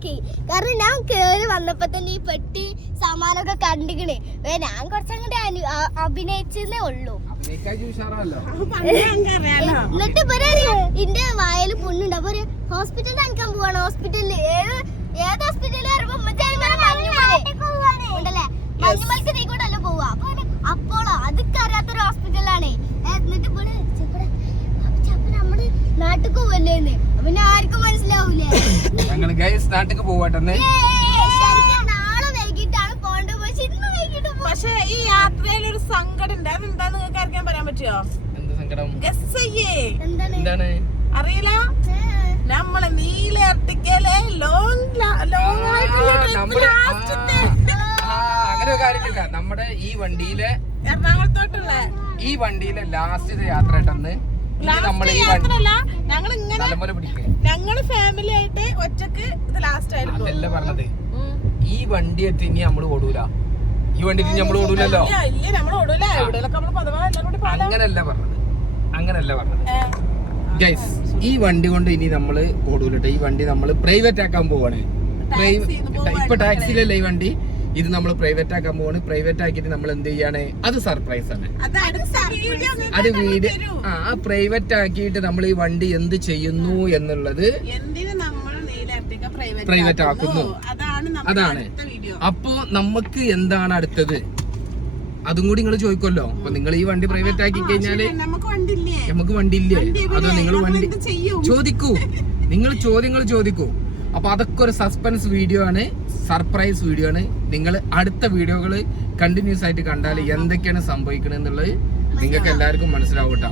നോക്കി. കാരണം ഞാൻ കേറി വന്നപ്പോ തന്നെ ഈ പെട്ടി സാമാനൊക്കെ കണ്ടിക്കണേ. ഞാൻ കുറച്ചങ്ങോട്ട് അഭിനയിച്ചതേ ഉള്ളൂ. എന്നിട്ട് ഇന്റെ വായല് പൊണ്ണുണ്ട്. അപ്പൊ ഹോസ്പിറ്റലിൽ കാണിക്കാൻ പോവാണ്. ഹോസ്പിറ്റലില് ഏത് ഹോസ്പിറ്റലിൽ ഉണ്ടല്ലേ, മഞ്ഞുമലക്ക് നീക്കോട്ടല്ല പോവാ. അപ്പോളോ അതൊക്കെ അറിയാത്തൊരു ഹോസ്പിറ്റലാണ്. എന്നിട്ട് നമ്മള് നാട്ടിൽ പോവല്ലേന്ന് പിന്നെ ആർക്കും മനസ്സിലാവൂലേ. നാട്ടിക്ക് പോവാട്ടെ. നാളെ വൈകിട്ടാണ് പോകേണ്ടത്. പക്ഷെ ഇന്ന് വൈകിട്ട്. പക്ഷെ ഈ യാത്രയിൽ ഒരു സങ്കടം ഉണ്ട്. അതെന്താ നിങ്ങൾക്ക് അറിയാൻ പറയാൻ പറ്റുമോ? എന്താണ് അറിയില്ല. നമ്മളെ നീല എർട്ടിക്കയിലെ അങ്ങനെ കാര്യം നമ്മുടെ ഈ വണ്ടിയിലെ എറണാകുളത്തോട്ടുള്ള ഈ വണ്ടിയിലെ ലാസ്റ്റ് യാത്ര ആയിട്ടന്ന് ഞങ്ങള് ഫാമിലി ആയിട്ട് ഒറ്റക്ക് ഇത് ലാസ്റ്റ് ആയിരുന്നു. അതല്ല പറഞ്ഞത്, ഈ വണ്ടി എത്തി ഇനി നമ്മള് ഓടൂല. ഈ വണ്ടി നമ്മൾ ഓടൂലല്ലോ. അങ്ങനല്ല പറഞ്ഞത് ഗൈസ്. ഈ വണ്ടി കൊണ്ട് ഇനി നമ്മള് ഓടൂലട്ടെ. ഈ വണ്ടി നമ്മള് പ്രൈവറ്റ് ആക്കാൻ പോവാണ്. ഇപ്പൊ ടാക്സിയിലല്ലേ ഈ വണ്ടി. ഇത് നമ്മൾ പ്രൈവറ്റ് ആക്കാൻ പോവാണ്. പ്രൈവറ്റ് ആക്കിയിട്ട് നമ്മൾ എന്ത് ചെയ്യാണ്? അത് സർപ്രൈസ് ആണ്. അത് വീഡിയോ ആ പ്രൈവറ്റ് ആക്കിയിട്ട് നമ്മൾ ഈ വണ്ടി എന്ത് ചെയ്യുന്നു എന്നുള്ളത് പ്രൈവറ്റ് ആക്കുന്നു. അതാണ്. അപ്പോ നമുക്ക് എന്താണ് അടുത്തത് അതും കൂടി നിങ്ങൾ ചോദിക്കുമല്ലോ. അപ്പൊ നിങ്ങൾ ഈ വണ്ടി പ്രൈവറ്റ് ആക്കി കഴിഞ്ഞാല് നമുക്ക് വണ്ടി ഇല്ലേ? അതോ നിങ്ങൾ വണ്ടി ചോദിക്കൂ, നിങ്ങൾ ചോദ്യങ്ങൾ ചോദിക്കൂ. അപ്പൊ അതൊക്കെ ഒരു സസ്പെൻസ് വീഡിയോ ആണ്, സർപ്രൈസ് വീഡിയോ ആണ്. നിങ്ങൾ അടുത്ത വീഡിയോകൾ കണ്ടിന്യൂസ് ആയിട്ട് കണ്ടാൽ എന്തൊക്കെയാണ് സംഭവിക്കുന്നത് എന്നുള്ളത് നിങ്ങൾക്ക് എല്ലാവർക്കും മനസ്സിലാവും കേട്ടോ.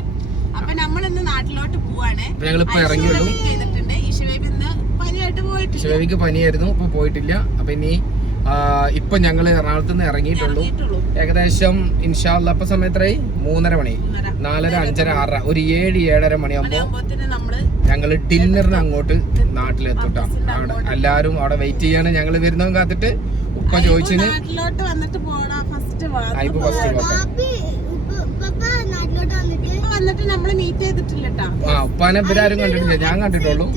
അപ്പൊ നമ്മളിന്ന് നാട്ടിലോട്ട് പോവാണ്. ഞങ്ങളിപ്പോ ഇറങ്ങിയുള്ളൂ. ഇഷബേബിക്ക് പനിയായിരുന്നു, ഇപ്പൊ പോയിട്ടില്ല. അപ്പൊ ഇനി ഇപ്പൊ ഞങ്ങള് എറണാകുളത്ത് നിന്ന് ഇറങ്ങിയിട്ടുള്ളൂ. ഏകദേശം ഇൻഷാ അല്ലാഹ് ഇപ്പൊ സമയത്തായി 3:30 മണി, 4:30, 5:30, 6:30, ഒരു 7-7:30 മണിയാകുമ്പോ ഞങ്ങള് ഡിന്നറിന് അങ്ങോട്ട് നാട്ടിലെത്തുട്ടോ. അവിടെ എല്ലാരും അവിടെ വെയിറ്റ് ചെയ്യാണ്. ഞങ്ങള് വരുന്നതും കാത്തിട്ട് ഉപ്പ ചോദിച്ചിന് ഉപ്പാനെ ഇവരാരും കണ്ടിട്ടില്ല. ഞാൻ കണ്ടിട്ടുള്ളൂ.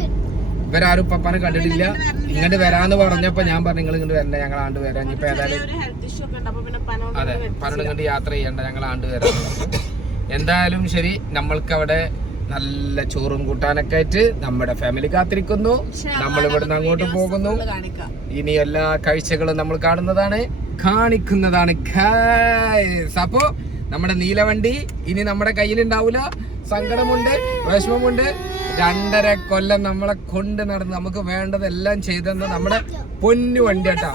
ഇവരാരും പപ്പാനെ കണ്ടിട്ടില്ല. ഇങ്ങോട്ട് വരാന്ന് പറഞ്ഞപ്പോ ഞാൻ പറഞ്ഞു നിങ്ങൾ ഇങ്ങോട്ട് വരണ്ട, ഞങ്ങൾ ആണ്ട് വരാം. ഇനിയിപ്പോ ഏതായാലും അതെ പലരും ഇങ്ങോട്ട് യാത്ര ചെയ്യണ്ട, ഞങ്ങൾ ആണ്ട് വരാം. എന്തായാലും ശരി, നമ്മൾക്ക് അവിടെ നല്ല ചോറും കൂട്ടാനൊക്കെ ആയിട്ട് നമ്മുടെ ഫാമിലി കാത്തിരിക്കുന്നു. നമ്മൾ ഇവിടുന്ന് അങ്ങോട്ട് പോകുന്നു. ഇനി എല്ലാ കാഴ്ചകളും നമ്മൾ കാണിക്കുന്നതാണ്. അപ്പോ നമ്മുടെ നീലവണ്ടി ഇനി നമ്മുടെ കയ്യിലുണ്ടാവൂല. സങ്കടമുണ്ട്, വിഷമമുണ്ട്. 2.5 കൊല്ലം നമ്മളെ കൊണ്ട് നടന്ന് നമുക്ക് വേണ്ടതെല്ലാം ചെയ്തെന്ന് നമ്മുടെ പൊന്നു വണ്ടി കേട്ടാ.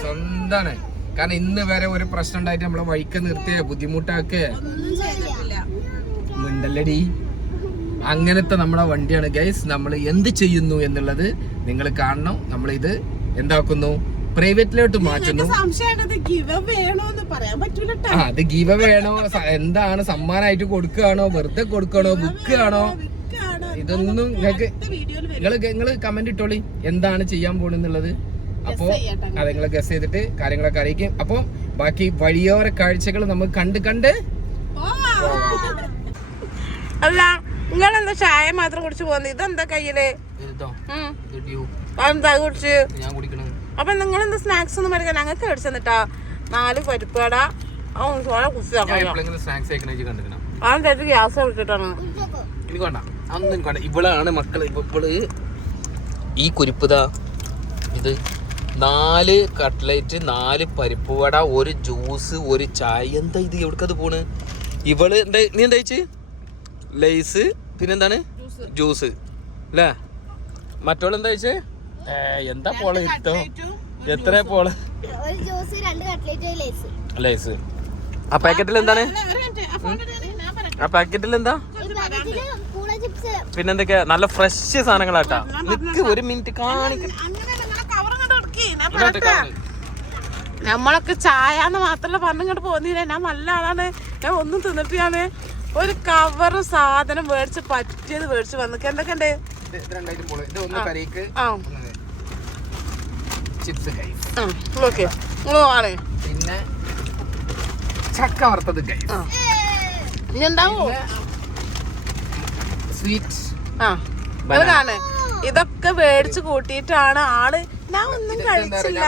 സ്വന്താണ്. കാരണം ഇന്ന് വരെ ഒരു പ്രശ്നം ഉണ്ടായിട്ട് നമ്മളെ വഴിക്ക് നിർത്തിയ ബുദ്ധിമുട്ടാക്കെ മിണ്ടല്ലടി. അങ്ങനത്തെ നമ്മുടെ വണ്ടിയാണ് ഗൈസ്. നമ്മൾ എന്ത് ചെയ്യുന്നു എന്നുള്ളത് നിങ്ങൾ കാണണം. നമ്മളിത് എന്താക്കുന്നു, പ്രൈവറ്റിലോട്ട് മാറ്റുന്നു. അത് ഗിവ വേണോ, എന്താണ് സമ്മാനമായിട്ട് കൊടുക്കുകയാണോ, വെറുതെ കൊടുക്കണോ, ബുക്ക് ആണോ, ഇതൊന്നും നിങ്ങൾ കമന്റ് ഇട്ടോളി എന്താണ് ചെയ്യാൻ പോണെന്നുള്ളത്. അപ്പോ അത് നിങ്ങൾ ഗസ് ചെയ്തിട്ട് കാര്യങ്ങളൊക്കെ അറിയിക്കും. അപ്പൊ ബാക്കി വഴിയോര കാഴ്ചകൾ നമുക്ക് കണ്ട് അല്ല നിങ്ങളെന്താ ചായ മാത്രം കുടിച്ചു പോകുന്നത്? ഇതെന്താ കയ്യില്? എന്താ കുടിച്ച്? അപ്പൊ നിങ്ങളെന്താ സ്നാക്സ് ഒന്നും മേടിക്കാൻ? ഞങ്ങൾക്ക് മേടിച്ചു തന്നിട്ടാ 4 പരിപ്പട ഗ്യാസ് വിട്ടിട്ടാണ്. ഇവളാണ് മക്കള്. ഇവള് ഈ കുരിപ്പുതാ ഇത് 4 കട്ട്ലേറ്റ്, 4 പരിപ്പ് വട, 1 ജ്യൂസ്, 1 ചായ. എന്താ ഇത്? എവിടേക്കത് പോണ്? ഇവള് എന്താ, നീ എന്താ കഴിച്ച്? ലൈസ്, പിന്നെന്താണ് ജ്യൂസ് അല്ലേ? മറ്റോള് എന്താ കഴിച്ചേ? എന്താ പോളെ ഇട്ടോ? എത്ര പോളെ? ലൈസ്. ആ പാക്കറ്റിൽ എന്താണ്? ആ പാക്കറ്റിൽ എന്താ? പിന്നെന്തൊക്കെയാ? നല്ല ഫ്രഷ് സാധനങ്ങളാട്ടാ. നിക്ക് ഒരു മിനിറ്റ് കാണിക്ക. നമ്മളൊക്കെ ചായന്ന് മാത്രല്ല പറഞ്ഞിങ്ങോട്ട് പോന്നില്ല. ഞാൻ നല്ല ആളാണ്, ഞാൻ ഒന്നും തിന്നിട്ടാണ്. ഒരു കവറ് സാധനം മേടിച്ച് പറ്റിയത് മേടിച്ച് വന്നിട്ട് എന്തൊക്കെയുണ്ട്? പിന്നെ ചക്ക വറുത്തത് ഇനി ഉണ്ടാവോ? സ്വീറ്റ് ഇതൊക്കെ മേടിച്ച് കൂട്ടിയിട്ടാണ് ആള് ഞാൻ ഒന്നും കഴിച്ചില്ല.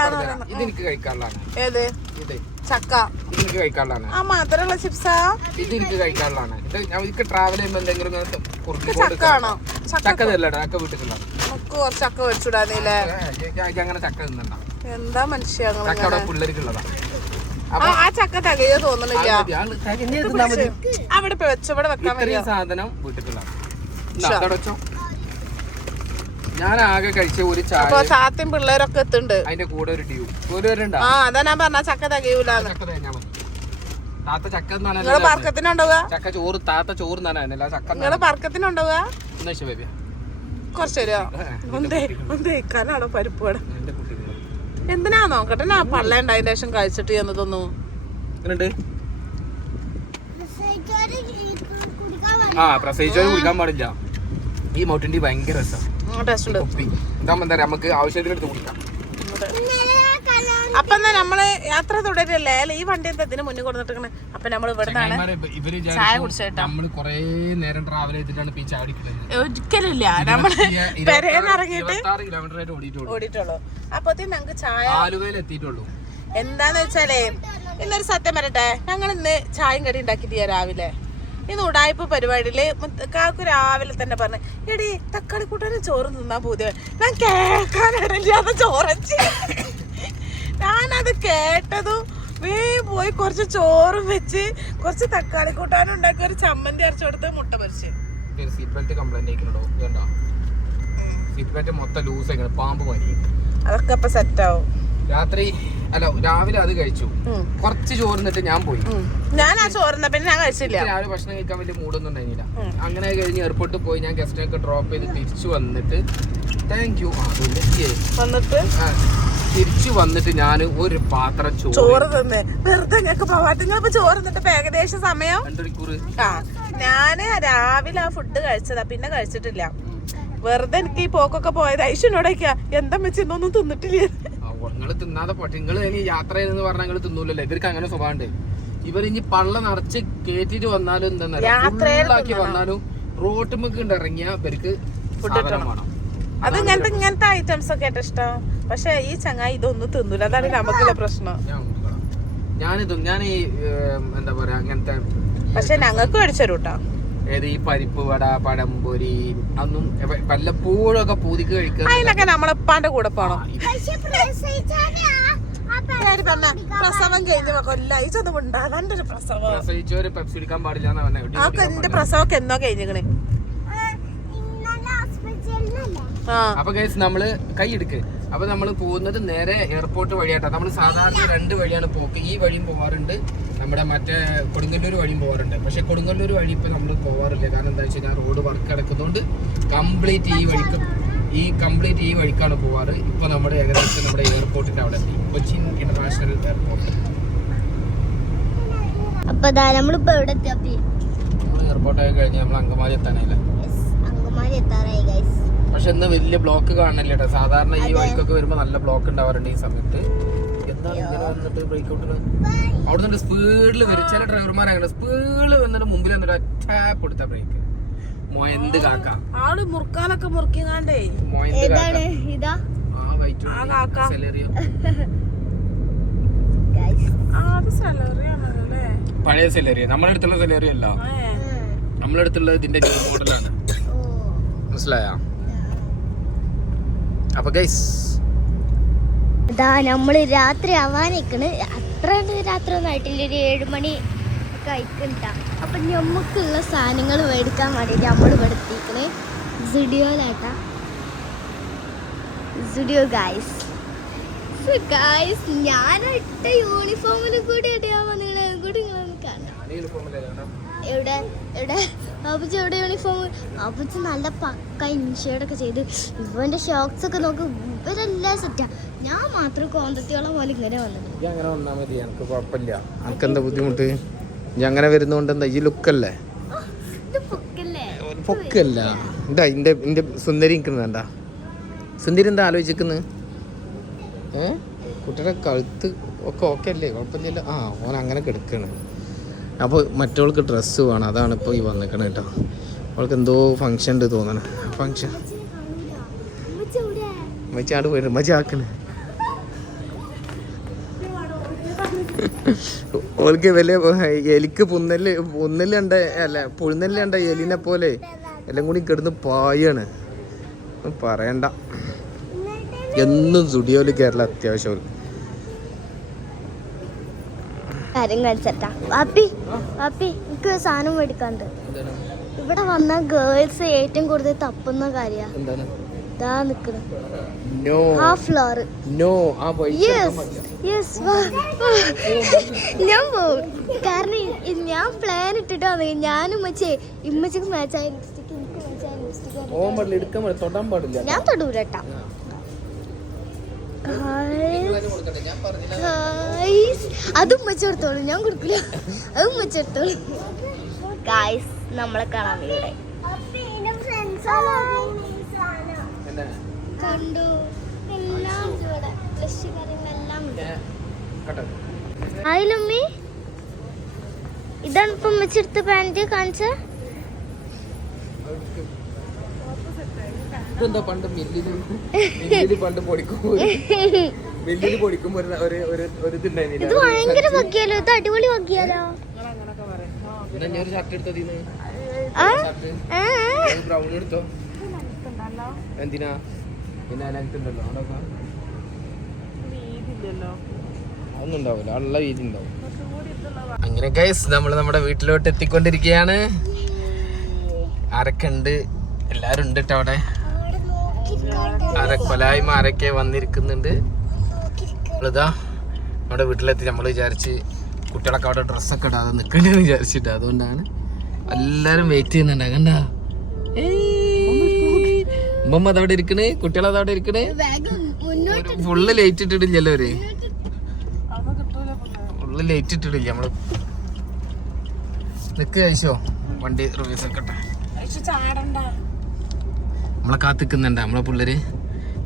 ഇതെനിക്ക് കഴിക്കാനുള്ളതാണ്. ഏത് ഇത് ചക്ക? ഇതെനിക്ക് കഴിക്കാനുള്ളതാണ്. ആ മധുരമുള്ള ചിപ്സാ? ഇത് എനിക്ക് കഴിക്കാനുള്ളതാണ്. ഇത് എനിക്ക് ട്രാവൽ ചെയ്യുമ്പോൾ എന്തെങ്കിലും ചക്ക ആണോ? ചക്ക തരലടാ, ചക്ക വീട്ടിലുള്ള നമുക്ക് കുറച്ച് ചക്ക മേടിച്ചുവിടാന്നില്ലേ? അങ്ങനെ ചക്ക തിന്നണ്ട. എന്താ മനുഷ്യ ചക്ക അവിടെ പിള്ളേർക്കുള്ളതാ. ആ ചക്ക തികയോ തോന്നണില്ല. അവിടെ വെച്ചവിടെ വെക്കാൻ ഇത്രയും സാധനം വീട്ടിലുള്ളതാണ്. വെച്ചോ. ഞാൻ ആകെ കഴിച്ച ഒരു ചായ. സാത്യം പിള്ളേരൊക്കെ എത്തുന്നുണ്ട്. അതിന്റെ കൂടെ ഒരു ഡ്യൂ ആ അതാ ഞാൻ പറഞ്ഞ ചക്ക തികയൂലെന്ന്. താത്ത ചക്ക നിങ്ങള് പറക്കത്തിനുണ്ടാവുക? ചക്ക ചോറ് താത്ത ചോറ് തന്നെ ചക്ക. നിങ്ങള് പറക്കത്തിനുണ്ടാവുക? കുറച്ച് തരുമോ? ഒന്നേക്കാനാണോ പരിപ്പ് വട? എന്തിനാ നോക്കട്ടെ, ഞാൻ പള്ളേണ്ട അതിന്റെ ശേഷം കഴിച്ചിട്ട് എന്ന് തോന്നുന്നു. ആ പ്രസവിച്ചോര് കുടിക്കാൻ പാടില്ല. ഈ മൗട്ടിന്റെ ഭയങ്കര നമുക്ക് ആവശ്യത്തിനെടുത്ത് കുടിക്കാം. അപ്പൊ എന്നാ നമ്മള് യാത്ര തുടരല്ലേ? ഈ വണ്ടി എന്താ ഇതിന് മുന്നിൽ കൊടുത്തിട്ട്? അപ്പൊ നമ്മള് ഇവിടുന്നാണ് ചായ കുടിച്ചേട്ടാ. നമ്മള് കൊറേ നേരം ട്രാവൽ ചെയ്തിട്ടാണ് ഈ ചായ കുടിക്കുന്നത്. ഒരിക്കലില്ല, നമ്മള് പെരേന്ന് ഇറങ്ങിയിട്ട് 26 കിലോമീറ്റർ ഓടിയിട്ടുള്ളൂ. അപ്പത്തേക്കും ഞങ്ങക്ക് ചായ ആലുവയിൽ എത്തിയിട്ടുള്ളൂ. എന്താന്ന് വെച്ചാലേ ഇന്നൊരു സത്യം വരട്ടെ, ഞങ്ങൾ ഇന്ന് ചായയും കടി ഉണ്ടാക്കിയിട്ട് രാവിലെ ഇന്ന് ഉടായ്പ പരിപാടിയില് കാക്കു രാവിലെ തന്നെ പറഞ്ഞു, എടി തക്കാളി കൂട്ടാനും ചോറും തിന്നാൻ പോതിയ. ഞാൻ കേൾക്കാനിടയില്ലാതെ ചോറച്ച്. ഞാനത് കേട്ടതും പോയി കുറച്ച് ചോറും വെച്ച് കുറച്ച് തക്കാളി കൂട്ടാനും ഉണ്ടാക്കി ഒരു ചമ്മന്തി അരച്ചു കൊടുത്ത് മുട്ട പൊരിച്ച്. സീറ്റ് ബെൽറ്റ് കംപ്ലൈന്റ് ആയിക്കണോ? സീറ്റ് ബെൽറ്റ് മൊത്തം ലൂസ് ആയിക്കണം, പാമ്പ് പനി. അതൊക്കെ ഇപ്പൊ സെറ്റ് ആവും. രാത്രി അല്ല രാവിലെ അത് കഴിച്ചു. കുറച്ച് ചോറിന്നിട്ട് ഞാൻ പോയി. ഞാൻ ആ ചോറിന്ന പിന്നെ ഞാൻ കഴിച്ചില്ല. രാവിലെ ഭക്ഷണം കഴിക്കാൻ വലിയ മൂടൊന്നും ഉണ്ടായിരുന്നില്ല. അങ്ങനെ കഴിഞ്ഞ് എയർപോർട്ടിൽ പോയി ഞാൻ ഗസ്റ്റിനൊക്കെ ഡ്രോപ്പ് ചെയ്ത് തിരിച്ചു വന്നിട്ട് തിരിച്ചു വന്നിട്ട് ഞാൻ ഒരു പാത്രം ചോറ് തന്നെ വെറുതെ നിങ്ങളിപ്പോ ചോറ് തിന്നിട്ട് ഏകദേശം സമയം 2 മണിക്കൂർ. ഞാന് രാവിലെ ആ ഫുഡ് കഴിച്ചതാ, പിന്നെ കഴിച്ചിട്ടില്ല. വെറുതെ എനിക്ക് ഈ പോക്കൊക്കെ പോയത്. ഐശ്വനോടൊക്കെയാ എന്താ വെച്ചൊന്നും തിന്നിട്ടില്ല. നിങ്ങള് തിന്നാതെ പോട്ടെ, നിങ്ങള് ഇനി യാത്ര ചെയ്തെന്ന് പറഞ്ഞാൽ നിങ്ങൾ തിന്നൂലല്ലോ. ഇവർക്ക് അങ്ങനെ സ്വഭാവമുണ്ട്. ഇവരിഞ്ഞി പള്ള നിറച്ച് കേറ്റിട്ട് വന്നാലും എന്താക്കി വന്നാലും റോട്ടുമ്മക്ക് ഇറങ്ങിയ ഇവർക്ക് സാധനം വേണം. അത് ഇങ്ങനത്തെ ഐറ്റംസ് ഒക്കെ ആയിട്ട് ഇഷ്ടം. പക്ഷെ ഈ ചങ്ങായി ഇതൊന്നും തിന്നൂല, അതാണ് നമുക്കുള്ള പ്രശ്നം. ഞാൻ ഈ എന്താ പറയാ അങ്ങനത്തെ. പക്ഷെ ഞങ്ങൾക്ക് മേടിച്ചു കേട്ടോ. ഏത് ഈ പരിപ്പ് വട പഴംപൊരി ഒന്നും വല്ലപ്പോഴും ഒക്കെ പൂതിക്ക് കഴിക്കുക. അതിനൊക്കെ നമ്മളെപ്പാന്റെ കൂടെ പോണം. പ്രസവം കഴിഞ്ഞ കൊല്ലായിച്ചൊന്നും ഉണ്ടാകാൻ്റെ ഒരു പ്രസവം. പ്രസവിച്ചവര് പെപ്സി കുടിക്കാൻ പാടില്ല. എന്റെ പ്രസവമൊക്കെ എന്നോ കഴിഞ്ഞിക്കണേ. അപ്പൊ ഗൈസ് നമ്മള് കൈ എടുക്ക്. അപ്പൊ നമ്മൾ പോകുന്നത് നേരെ എയർപോർട്ട് വഴിയാട്ടാ. നമ്മൾ സാധാരണ 2 വഴിയാണ് പോക്ക്. ഈ വഴിയും പോവാറുണ്ട്, നമ്മുടെ മറ്റേ കൊടുങ്ങല്ലൂർ വഴിയും പോവാറുണ്ട്. പക്ഷെ കൊടുങ്ങല്ലൂർ വഴി ഇപ്പൊ നമ്മൾ പോവാറില്ല. കാരണം എന്താ വെച്ച് കഴിഞ്ഞാൽ റോഡ് വർക്ക് കിടക്കുന്നതുകൊണ്ട് കംപ്ലീറ്റ് ഈ വഴിക്കാണ് പോവാറ്. ഇപ്പൊ നമ്മുടെ ഏകദേശം നമ്മുടെ എയർപോർട്ടിന്റെ അവിടെ എത്തി, കൊച്ചിൻ ഇന്റർനാഷണൽ എയർപോർട്ട്. അപ്പൊ നമ്മളിപ്പോ എവിടെ എത്തി? നമ്മൾ എയർപോർട്ടൊക്കെ കഴിഞ്ഞ് നമ്മൾ അങ്കമാലി എത്താനല്ലേ. അങ്കമാലി എത്താറായി ഗൈസ്. പക്ഷെ ഇന്ന് വലിയ ബ്ലോക്ക് കാണില്ല കേട്ടോ. സാധാരണ ഈ വഴിക്കൊക്കെ വരുമ്പോ നല്ല ബ്ലോക്ക് ഉണ്ടാവാറുണ്ട് ഈ സമയത്ത്. എന്താണ് ഇങ്ങനെ വന്നിട്ട് ബ്രേക്ക് ഔട്ടിന് അവിടെ നിന്ന് സ്പീഡിൽ വരും. ചില ഡ്രൈവർമാർ അങ്ങനെ സ്പീഡിൽ വന്നിട്ട് മുമ്പിൽ വന്നിട്ട് ടാപ്പ് എടുത്ത ബ്രേക്ക്. മോയന്ത് കാക്ക ആള് മുറുക്കാനൊക്കെ മുറുക്കിങ്ങാണ്ടേ. പഴയ സെലേറിയ, നമ്മുടെ അടുത്തുള്ള സെലേറിയ അല്ല. നമ്മുടെ അടുത്തുള്ള ഇതിന്റെ ന്യൂ മോഡലാണ്. മനസ്സിലായോ? അപ്പൊ ഗൈസ് നമ്മള് രാത്രി ആവാനിക്കണ്. അത്ര രാത്രി ഒന്നും ആയിട്ടില്ല, ഒരു 7 മണി ഒക്കെ ആയിക്കണ്ട. അപ്പൊ നമുക്കുള്ള സാധനങ്ങൾ മേടിക്കാൻ വേണ്ടിട്ട് നമ്മൾ ഇവിടെ എത്തിക്കണേ സുഡിയോയിലാട്ടാ. സുഡിയോ ഗൈസ്. ഞാനിട്ട യൂണിഫോമിൽ കൂടി ഇടയാവുമ്പോ നിങ്ങളെ കാണാം. എവിടെ അപ്പുച്ച എവിടെ യൂണിഫോം? അപ്പുച്ച നല്ല പക്ക ഇൻഷേർഡൊക്കെ ചെയ്ത് ഇവന്റെ ഷോക്സ് ഒക്കെ നോക്ക്, ഇവരെല്ലാം സെറ്റാ. ഞാൻ മാത്രം കോന്തത്തിയോളം പോലെ ഇങ്ങനെ വന്നത്. അങ്ങനെ വന്നാൽ മതി, എനിക്ക് കുഴപ്പമില്ല. എനിക്ക് എന്താ ബുദ്ധിമുട്ട്? ഇനി അങ്ങനെ വരുന്നോണ്ട് എന്താ ഈ ലുക്കല്ലേ? പൊക്കല്ല. എന്താ ഇന്റെ സുന്ദരി നിൽക്കുന്നതാ. സുന്ദരി എന്താ ആലോചിക്കുന്നത്? കുട്ടിയുടെ കഴുത്ത് ഒക്കെ ഓക്കെ അല്ലേ? കുഴപ്പമില്ലല്ലോ. ഓൻ അങ്ങനെ കിടക്കാണ്. അപ്പോൾ മറ്റവൾക്ക് ഡ്രസ്സ് വേണം, അതാണ് ഇപ്പോൾ ഈ വന്നിക്കണ കേട്ടോ. അവൾക്ക് എന്തോ ഫങ്ഷൻ ഉണ്ട് തോന്നണം. ഫങ്ഷൻ മച്ചാണ്ട് പോയിട്ട് മച്ച ആക്കണ് ഓൾക്ക് വലിയ എലിക്ക് പുന്നല്ലുണ്ട അല്ല പുഴുന്നല്ലുണ്ട എലിനെ പോലെ എല്ലാം കൂടി കിടന്ന് പായാണ് പറയണ്ട. എന്നും സ്റ്റുഡിയോയില് കേരള അത്യാവശ്യം കാര്യം കാണിച്ചാ വാപ്പി എനിക്ക് സാധനം മേടിക്കാണ്ട്. ഇവിടെ വന്ന ഗേൾസ് ഏറ്റവും കൂടുതൽ തപ്പുന്ന കാര്യ ഇതാ നിക്കണ് ആ ഫ്ലോർ. ഞാൻ പോവും കാരണം ഞാൻ പ്ലാൻ ഇട്ടിട്ട് വന്നു. ഞാനും ഇമ്മച്ചിക്ക് മാച്ചായ ലിപ്സ്റ്റിക് എനിക്ക് മാച്ചായ ലിപ്സ്റ്റിക് ഞാൻ തൊടൂലട്ടാ. അതും വെച്ചെടുത്തോളൂ, ഞാൻ കൊടുക്കില്ല. അതും വെച്ചെടുത്തോളൂ. ഗായ്സ് നമ്മളെ കാണാൻ ഇവിടെ കണ്ടു. എല്ലാം ഇവിടെ എല്ലാം ആയില്ലമ്മി. ഇതാണ് ഇപ്പം വെച്ചെടുത്ത പാൻറ് കാണിച്ച. പണ്ട് മില്ലില് പണ്ട് പൊടിക്കുമ്പോ ഇത് ഭയങ്കര ഭംഗിയല്ലോ. ഇത് അടിപൊളി ഭംഗിയാലോ. ഷർട്ട് എടുത്തോ ബ്രൗൺ എടുത്തോ. എന്തിനാ പിന്നെ അതിനകത്തുണ്ടല്ലോ അതൊന്നും ഉണ്ടാവില്ല. ഉള്ള വീതി ഉണ്ടാവും. അങ്ങനെ ഗൈസ് നമ്മൾ നമ്മുടെ വീട്ടിലോട്ട് എത്തിക്കൊണ്ടിരിക്കുകയാണ്. ആരൊക്കെ ഉണ്ട്? എല്ലാരും ഉണ്ട് കേട്ടോ അവിടെ. കൊലായ്മ ആരൊക്കെ വന്നിരിക്കുന്നുണ്ട്. നമ്മളിതാ നമ്മുടെ വീട്ടിലെത്തി. നമ്മൾ വിചാരിച്ച് കുട്ടികളൊക്കെ അവിടെ ഡ്രസ്സൊക്കെ ഇടാതെ നിൽക്കണ്ടെന്ന് വിചാരിച്ചിട്ട്, അതുകൊണ്ടാണ് എല്ലാരും വെയിറ്റ് ചെയ്യുന്നുണ്ട്. കണ്ടാ ഉമ്മ അതവിടെ ഇരിക്കണേ, കുട്ടികളതവിടെ ഇരിക്കണേ. ഫുള്ള് ലേറ്റ് ഇട്ടിട്ടില്ലല്ലോ അവര്, ഫുള്ള് ലേറ്റ് ഇട്ടിട്ടില്ല. നമ്മള് നിക്ക് കഴിച്ചോ, വണ്ടി റിവേഴ്സ് ആക്കട്ടെ. നമ്മളെ കാത്തിക്കുന്നുണ്ട് നമ്മളെ പിള്ളേര്.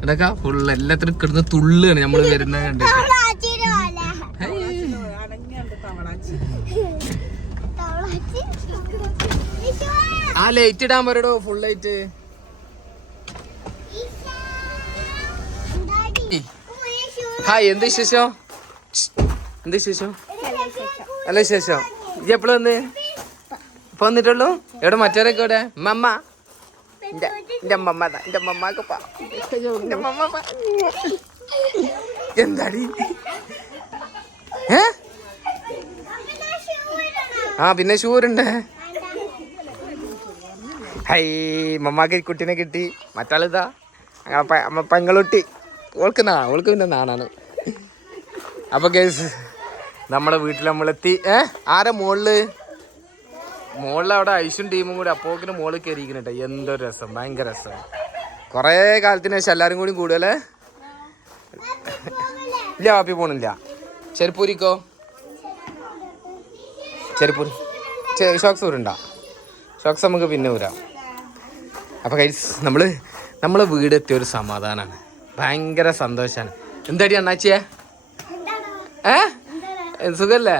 ഇതൊക്കെ ഫുള്ള് എല്ലാത്തിനും കിടന്ന് തുള്ളുകയാണ് നമ്മള് വരുന്ന കണ്ടിട്ട്. ആ ലൈറ്റ് ഇടാൻ പറയടോ, ഫുൾ ലൈറ്റ്. ഹായ്, എന്ത് വിശേഷം? എന്ത് വിശേഷം? നല്ല വിശേഷം. ഇജ്ജ് എപ്പോഴും വന്ന്? ഇപ്പൊ വന്നിട്ടുള്ളൂ? എവിടെ മറ്റവരൊക്കെ എവിടെ? മമ്മ എന്താടി? ആ പിന്നെ ഷൂറുണ്ട്. ഹൈ, മമ്മാക്ക് കുട്ടീനെ കിട്ടി. മറ്റാളിതാ പെങ്ങളുട്ടി. ഓൾക്ക് പിന്നെ നാണാണ്. അപ്പൊ കേസ് നമ്മളെ വീട്ടിൽ നമ്മളെത്തി. ആരാ മോളില്? അവിടെ ഐശും ടീമും കൂടി അപ്പോക്കിന് മോളിൽ കയറിയിരിക്കണ. എന്തൊരു രസം, ഭയങ്കര രസം. കുറേ കാലത്തിന് ശേഷം എല്ലാവരും കൂടി കൂടുതലേ. ഇല്ല വാപ്പി പോണില്ല. ചെരുപ്പൂരിക്കോ? ചെരുപ്പൂരി ഷോക്സ് ഊരുണ്ടോ? ഷോക്സ് നമുക്ക് പിന്നെ ഊരാം. അപ്പോൾ കൈസ് നമ്മളെ വീടെത്തിയൊരു സമാധാനമാണ്, ഭയങ്കര സന്തോഷമാണ്. എന്താടി അണ്ണാച്ചിയെ? സുഖല്ലേ?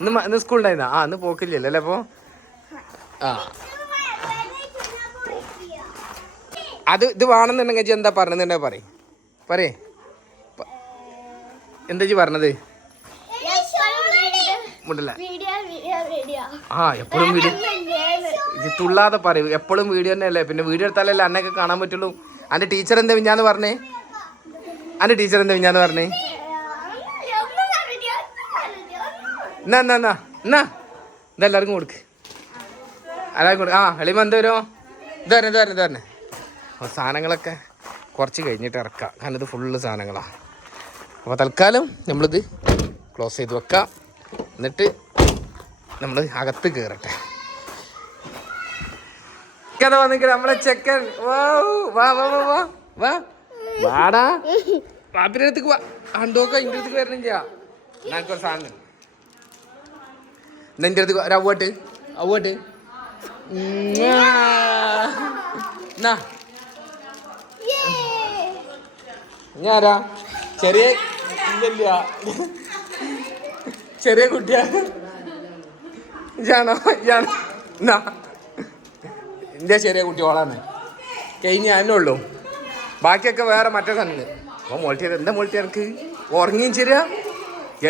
ഇന്ന് സ്കൂളുണ്ടായിരുന്നാ? ഇന്ന് പോക്കില്ലല്ലോ അല്ലേ? അപ്പോൾ ഇത് വേണമെന്നുണ്ടെങ്കിൽ എന്താ പറഞ്ഞിട്ടുണ്ടെങ്കിൽ പറയേ. എന്താ പറഞ്ഞത്? എപ്പോഴും വീഡിയോ ഇത് തുള്ളാതെ പറയൂ. എപ്പോഴും വീഡിയോ തന്നെ അല്ലേ? പിന്നെ വീഡിയോ എടുത്താലല്ലേ അന്നൊക്കെ കാണാൻ പറ്റുള്ളൂ. എൻ്റെ ടീച്ചർ എന്താ വിഞ്ഞാന്ന് പറഞ്ഞേ? എന്നാ ഇതെല്ലാവർക്കും കൊടുക്ക്. എളിമ എന്താ വരുമോ? ഇത് തന്നെ സാധനങ്ങളൊക്കെ കുറച്ച് കഴിഞ്ഞിട്ട് ഇറക്കാം, കാരണം ഇത് ഫുള്ള് സാധനങ്ങളാണ്. അപ്പോൾ തൽക്കാലം നമ്മളിത് ക്ലോസ് ചെയ്ത് വെക്കാം. എന്നിട്ട് നമ്മൾ അകത്ത് കയറട്ടെ. കഥ വന്നിട്ട് നമ്മളെ ചെക്കൻ വാടാ പാപ്പിന്റെ അടുത്തേക്ക് വാ. അണ്ടോക്ക ഇന്റെ അടുത്തേക്ക് വരണില്ല. ഞങ്ങൾക്കൊരു സാധനം നിന്റെ അടുത്ത് അവട്ട് ഞാരാ ചെറിയ കുട്ടിയാ ഇയാണോ? ഇന്റെ ചെറിയ കുട്ടി ഓളാണ്. കഴിഞ്ഞ് ഞാനുള്ളൂ. ബാക്കിയൊക്കെ വേറെ മറ്റേ തന്നെ. അപ്പോൾ മോൾട്ടിയത് എന്താ മോൾട്ടി എനിക്ക് ഉറങ്ങിയും ശരിയാ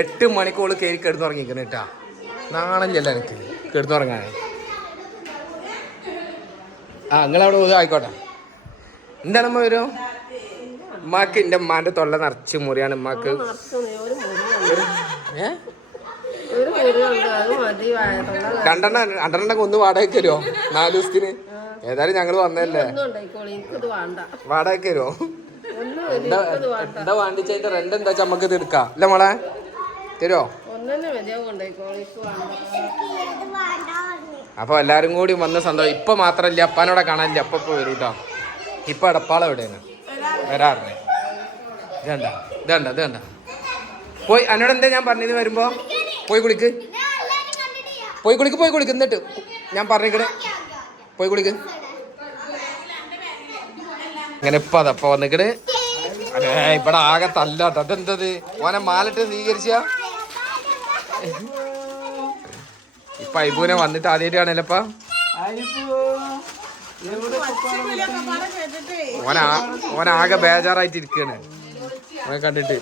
8 മണിക്കോള് കയറി കിടന്നുറങ്ങിക്കണം കേട്ടാ. നാണല്ലോ എനിക്ക് കിടന്നുറങ്ങാൻ. ആ നിങ്ങളവിടെ പോയി ആയിക്കോട്ടെ. എന്താണ് അമ്മ വരും? ഉമ്മാക്ക് എൻ്റെ ഉമ്മാൻ്റെ തൊള്ള നിറച്ച് മുറിയാണ് ഉമ്മാക്ക്. രണ്ടെണ്ണം ഒന്ന് വാടകയ്ക്ക് വരുമോ 4 ദിവസത്തിന്? ഏതായാലും ഞങ്ങൾ വന്നല്ലേ, വാടകയ്ക്ക് വരുമോ? എന്താ വാണ്ടിച്ചതിന്റെ റെന്റ് എന്താ വെച്ചാൽ നമുക്ക് ഇത് എടുക്കാം അല്ല മോളെ, തരുമോ? അപ്പൊ എല്ലാരും കൂടി വന്ന സന്തോഷം. ഇപ്പൊ മാത്രല്ല അപ്പാനോടെ കാണാനില്ല, അപ്പൊ വരും കേട്ടോ. ഇപ്പൊ എടപ്പാളം എവിടെയാണ് വരാറില്ലേ? ഇതണ്ട പോയി എന്നോട് എന്താ ഞാൻ പറഞ്ഞത്? വരുമ്പോ പോയി കുളിക്ക് എന്നിട്ട് ഞാൻ പറഞ്ഞിക്കണേ പോയി കുളിക്ക്. ഇങ്ങനെ ഇപ്പൊ അതപ്പ വന്നിക്കണ്. അതെ ഇവിടെ ആകെ തല്ലാട്ടോ. അതെന്തത് ഓനെ മാലിട്ട് സ്വീകരിച്ച ഇപ്പൊ ഐബൂനെ വന്നിട്ട് ആദ്യമായിട്ടാണല്ലപ്പ. ഓനാകെ ബേജാറായിട്ട് ഇരിക്കാണ് ഓനെ കണ്ടിട്ട്.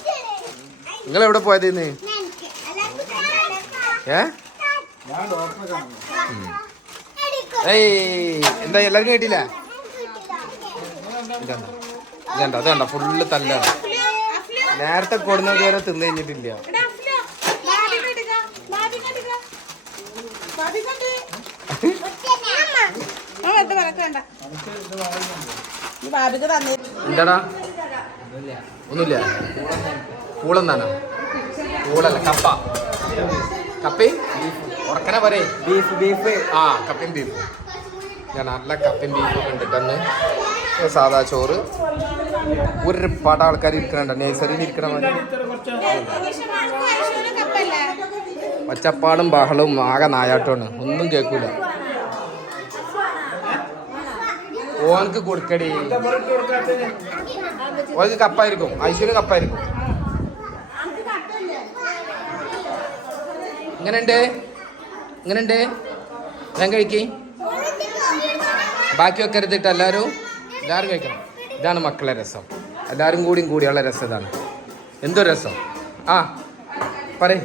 നിങ്ങൾ എവിടെ പോയതെന്ന്? എന്താ എല്ലാവർക്കും കേട്ടില്ല? ഇതണ്ട ഫുള്ള് തല്ലാണ്. നേരത്തെ കൊടുന്നത് വരെ തിന്നു കഴിഞ്ഞിട്ടില്ല. എന്താടാ ഒന്നുമില്ല. പൂളെന്താണോ? പൂളല്ല കപ്പ. കപ്പയും ഉറക്കനെ പറയേ ബീഫ്. ആ കപ്പയും ബീഫ്. ഞാൻ നല്ല കപ്പയും ബീഫൊക്കെ ഉണ്ടിട്ടന്ന്. സാധാ ചോറ്. ഒരുപാട് ആൾക്കാർ ഇരിക്കണുണ്ട് നേഴ്സറിയിൽ ഇരിക്കണ മതി. ഒച്ചപ്പാടും ബഹളവും ആകെ നായാട്ടമാണ്, ഒന്നും കേൾക്കൂല. ഓനക്ക് കൊടുക്കടി. ഓനക്ക് കപ്പായിരിക്കും, ഐശ്വര്യ കപ്പായിരിക്കും. ഇങ്ങനെയുണ്ട് ഞാൻ കഴിക്കേ. ബാക്കി വെക്കരുതിട്ട് എല്ലാവരും കഴിക്കണം. ഇതാണ് മക്കളെ രസം. എല്ലാവരും കൂടിയുള്ള രസം ഇതാണ്. എന്തോ രസം. ആ പറയ്.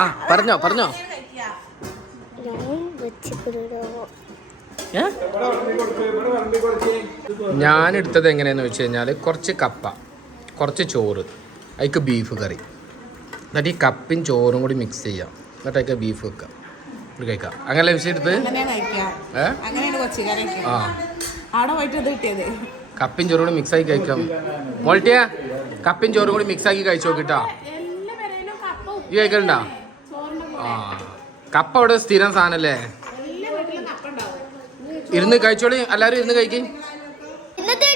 ആ പറഞ്ഞോ. ഞാനെടുത്തത് എങ്ങനെയാന്ന് വെച്ച് കഴിഞ്ഞാൽ കുറച്ച് കപ്പ, കുറച്ച് ചോറ്, അതിക്ക് ബീഫ് കറി, എന്നിട്ട് ഈ കപ്പയും ചോറും കൂടി മിക്സ് ചെയ്യാം, എന്നിട്ട് അതിക്ക് ബീഫ് വെക്കാം, കഴിക്കാം. അങ്ങനെ വിഷയം എടുത്ത് കപ്പയും ചോറും കൂടി മിക്സ് ആക്കി കഴിക്കാം. മോൾട്ടിയാ കപ്പയും ചോറും കൂടി മിക്സ് ആക്കി കഴിച്ചു നോക്കിട്ടാ. ഈ കഴിക്കലുണ്ടാ? ആ കപ്പ അവിടെ സ്ഥിരം സാധനല്ലേ. ഇരുന്ന് കഴിച്ചോളി, എല്ലാവരും ഇരുന്ന് കഴിക്കും. ഇന്നത്തെ